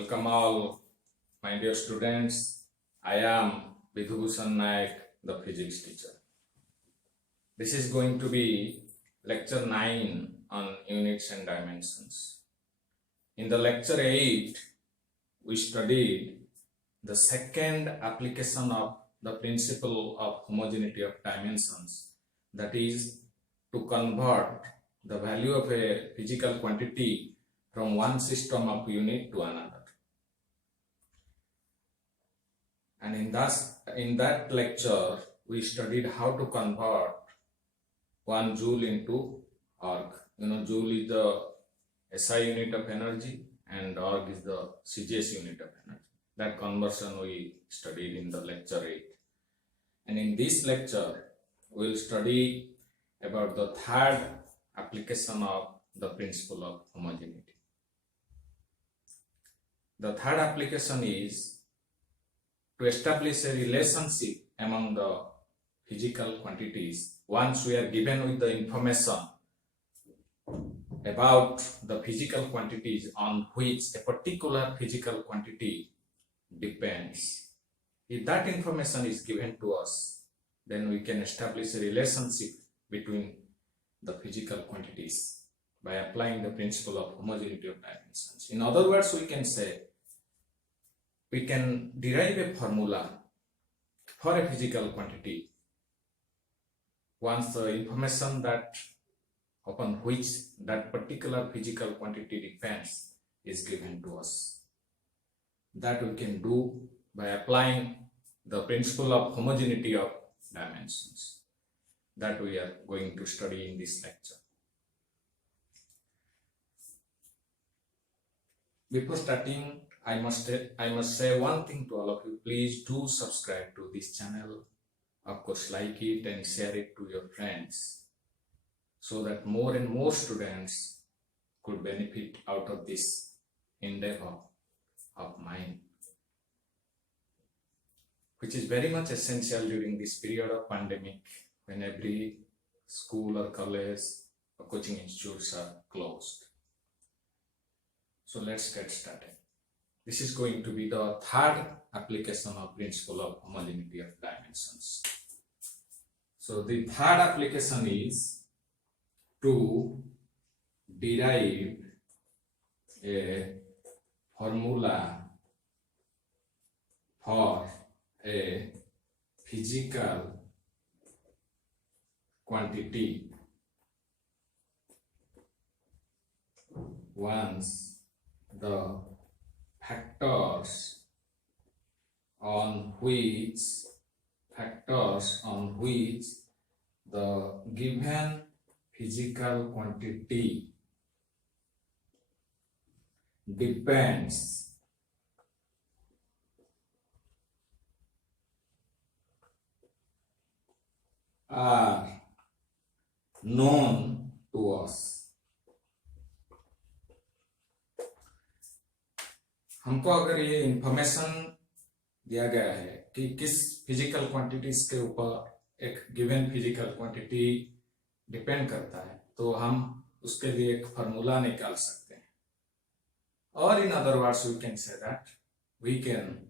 Welcome all, my dear students. I am Bidhubhusan Nayak, the physics teacher. This is going to be lecture 9 on units and dimensions. In the lecture 8, we studied the second application of the principle of homogeneity of dimensions, that is to convert the value of a physical quantity from one system of unit to another. And in that lecture, we studied how to convert 1 joule into org. Joule is the SI unit of energy and org is the CGS unit of energy. That conversion we studied in the lecture 8. And in this lecture, we will study about the third application of the principle of homogeneity. The third application is to establish a relationship among the physical quantities once we are given with the information about the physical quantities on which a particular physical quantity depends. If that information is given to us, then we can establish a relationship between the physical quantities by applying the principle of homogeneity of dimensions. In other words, we can say we can derive a formula for a physical quantity once the information that upon which that particular physical quantity depends is given to us. That we can do by applying the principle of homogeneity of dimensions that we are going to study in this lecture. Before starting, I must say one thing to all of you. Please do subscribe to this channel. Of course, like it and share it to your friends so that more and more students could benefit out of this endeavor of mine, which is very much essential during this period of pandemic when every school or college or coaching institutes are closed. So let's get started. This is going to be the third application of principle of homogeneity of dimensions. So the third application is to derive a formula for a physical quantity once the factors on which the given physical quantity depends are known to us. हमको अगर ये information दिया गया है कि किस physical quantities के ऊपर एक गिवन फिजिकल क्वांटिटी डिपेंड करता है, तो हम उसके लिए एक फार्मूला निकाल सकते हैं. और in other words we can say that we can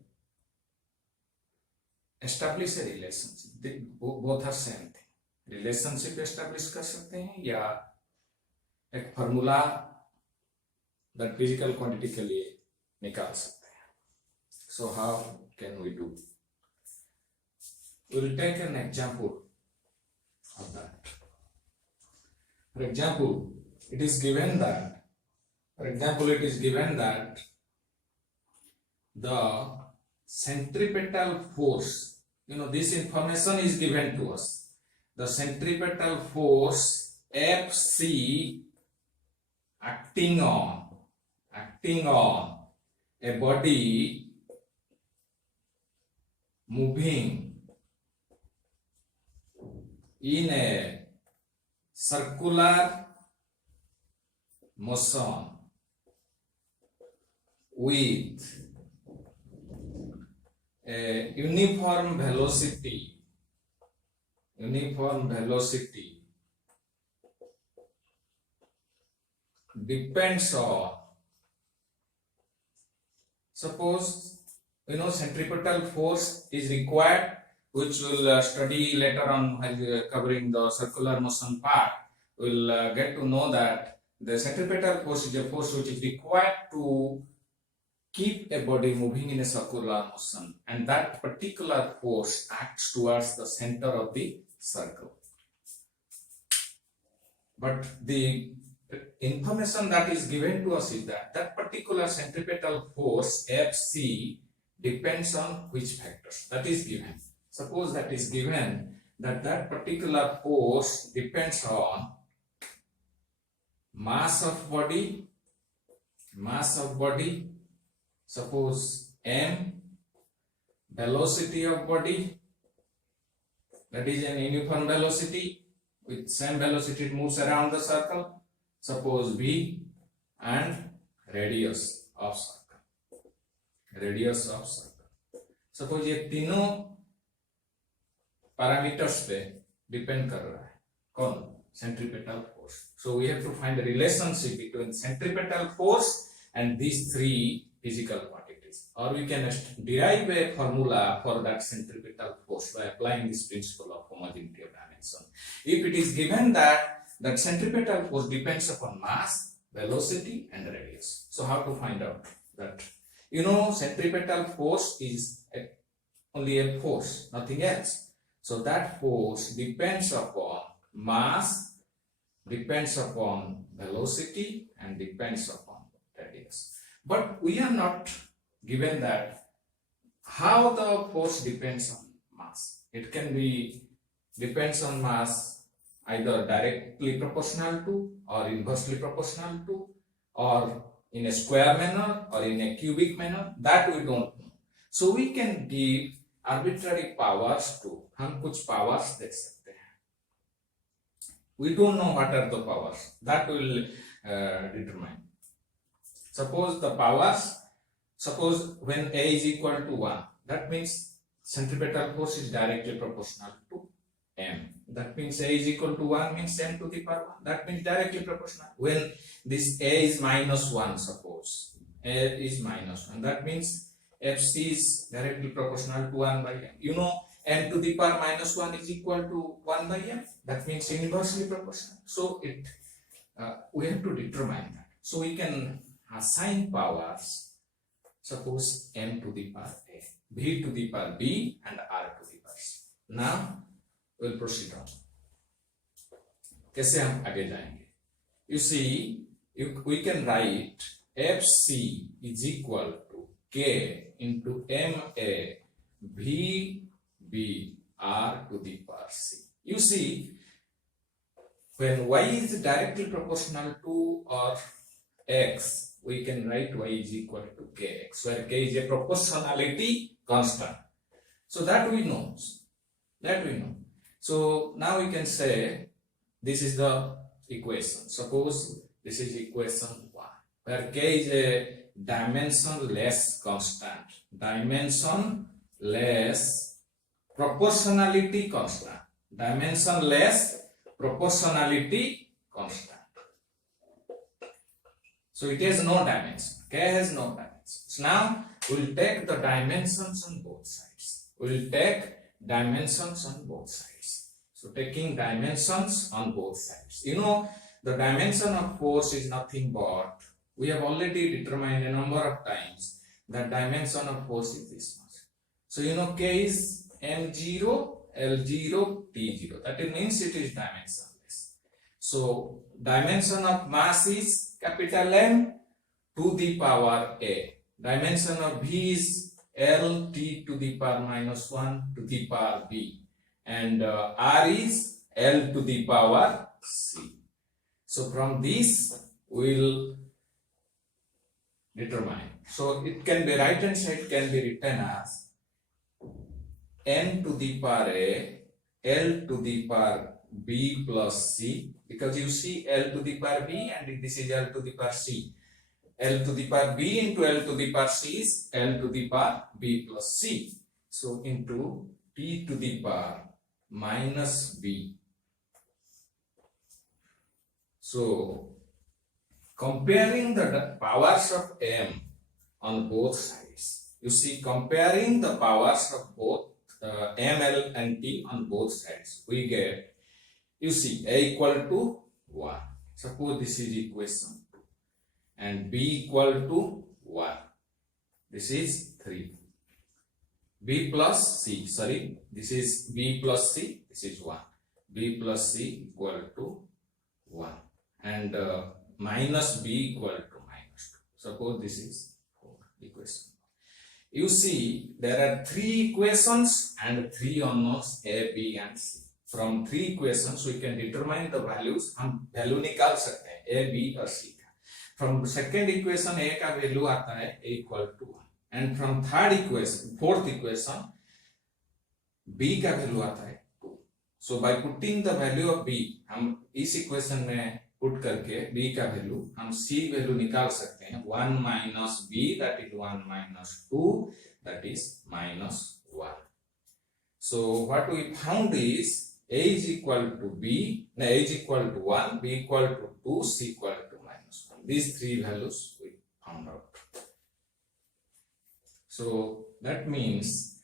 establish a relationship. Both are same thing. Relationship establish कर सकते हैं या एक फार्मूला दैट फिजिकल क्वांटिटी के लिए निकाल सकते हैं. So how can we do? We will take an example of that. For example, it is given that the centripetal force, this information is given to us. The centripetal force Fc acting on a body moving in a circular motion with a uniform velocity depends on Suppose centripetal force is required, which we'll study later on while covering the circular motion part. We'll get to know that the centripetal force is a force which is required to keep a body moving in a circular motion, and that particular force acts towards the center of the circle. But the information that is given to us is that that particular centripetal force Fc depends on which factors. That is given. Suppose that is given that that particular force depends on mass of body, suppose m, velocity of body, that is an uniform velocity, with same velocity it moves around the circle, suppose v, and radius of circle. Suppose ये तीनों parameters पे depend कर रहा है कौन? Centripetal force. So we have to find the relationship between centripetal force and these three physical quantities, or we can derive a formula for that centripetal force by applying this principle of homogeneity of dimension. If it is given that centripetal force depends upon mass, velocity, and radius, so how to find out that? Centripetal force is only a force, nothing else. So that force depends upon mass, depends upon velocity, and depends upon radius. But we are not given that how the force depends on mass. It can be depends on mass either directly proportional to, or inversely proportional to, or in a square manner, or in a cubic manner. That we don't know. So we can give arbitrary powers to. हम कुछ powers देख सकते हैं. We don't know what are the powers. That will determine. Suppose the powers, suppose when A is equal to 1, that means centripetal force is directly proportional to m. That means A is equal to 1 means m to the power 1. That means directly proportional. When this A is minus 1, suppose A is minus 1, that means Fc is directly proportional to 1 by m. M to the power minus 1 is equal to 1 by m. That means inversely proportional. So we have to determine that. So we can assign powers. Suppose m to the power a, b to the power b, and r to the power c. Now we'll proceed on. कैसे हम आगे जाएंगे? You see, we can write Fc is equal to k into ma v b r to the power c. You see, when y is directly proportional to or x, we can write y is equal to kx, where k is a proportionality constant. So that we know. So now we can say this is the equation. Suppose this is equation 1, where k is a dimensionless constant, dimensionless proportionality constant, dimensionless proportionality constant. So it has no dimension. K has no dimensions. So now we'll take the dimensions on both sides. So taking dimensions on both sides. The dimension of force is nothing but, we have already determined a number of times that dimension of force is this much. So K is m0, L0, T0. That means it is dimensionless. So dimension of mass is capital M to the power A. Dimension of V is L T to the power minus 1 to the power B. And R is L to the power C. So from this we'll determine. So it can be, right hand side can be written as N to the power A, L to the power B plus C, because you see L to the power B and this is L to the power C. L to the power B into L to the power C is L to the power B plus C. So into T to the power minus B. So comparing the powers of M on both sides. You see, comparing the powers of both m, l and t on both sides, we get, you see, a equal to 1. Suppose this is equation 2 and b equal to 1. This is 3. B plus C, sorry, this is B plus C, this is 1. B plus C equal to 1 and minus B equal to minus 2. Suppose this is 4 equation. You see, there are 3 equations and 3 unknowns A, B and C. From 3 equations we can determine the values. हम value निकाल सकते हैं A, B और C का. From second equation A का value आता है A equal to 1 and from fourth equation B का वैल्यू आता है 2. So by putting the value of B, हम इस equation में put करके B का वैल्यू हम C वैल्यू निकाल सकते हैं 1 minus B, that is 1 minus 2, that is minus 1. So what we found is A is equal to B, no, A is equal to 1, B equal to 2, C equal to minus 1. These 3 values we found out. So that means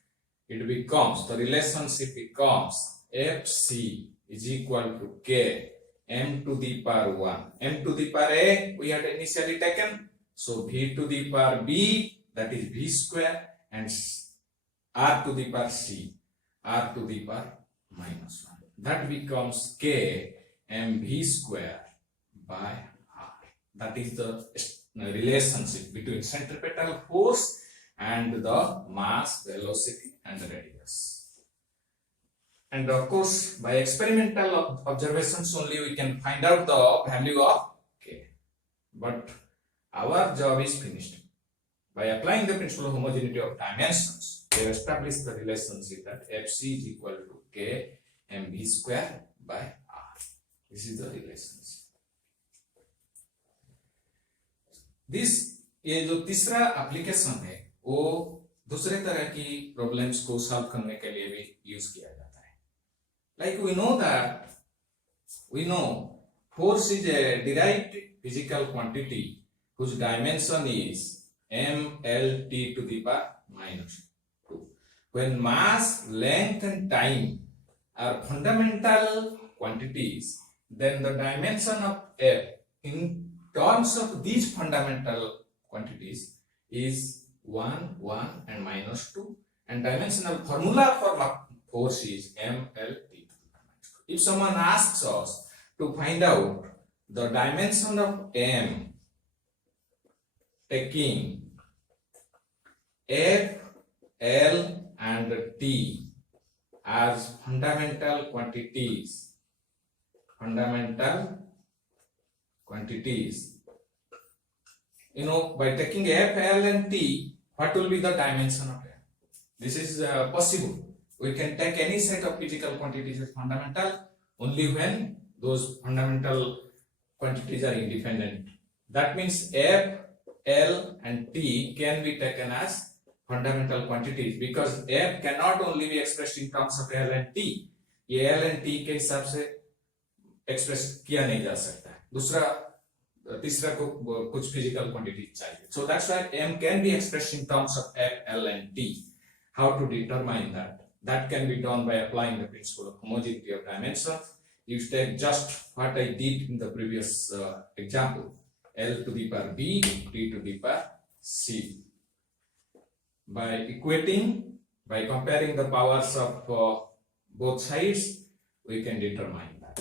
it becomes, the relationship becomes FC is equal to K m to the power 1. M to the power A we had initially taken. So V to the power B, that is V square, and R to the power C, R to the power minus 1. That becomes K mv square by R. That is the relationship between centripetal force and the mass, velocity and radius. And of course, by experimental observations only we can find out the value of K. But our job is finished. By applying the principle of homogeneity of dimensions, we have established the relationship that Fc is equal to K mv square by R. This is the relationship. ये जो तीसरा application है वो दूसरे तरह की problems को solve करने के लिए भी यूज किया जाता है. Like we know force is a derived physical quantity whose dimension is m, l, t to the power minus 2. When mass, length and time are fundamental quantities, then the dimension of F in terms of these fundamental quantities is 1, 1 and minus 2, and dimensional formula for force is m, l, t to the power minus 2. If someone asks us to find out the dimension of m taking F, L and T as fundamental quantities, you know, by taking F, L and T, what will be the dimension of M? This is possible. We can take any set of physical quantities as fundamental only when those fundamental quantities are independent. That means F, L and T can be taken as fundamental quantities because F cannot only be expressed in terms of L and T. ये L and T के हिसाब से express किया नहीं जा सकता है. तीसरा को कुछ फिजिकल क्वांटिटी चाहिए. So that's why M can be expressed in terms of F, L and T. How to determine that? That can be done by applying the principle of homogeneity of dimensions. You take just what I did in the previous example. L to the power B, T to the power C. By comparing the powers of both sides, we can determine that.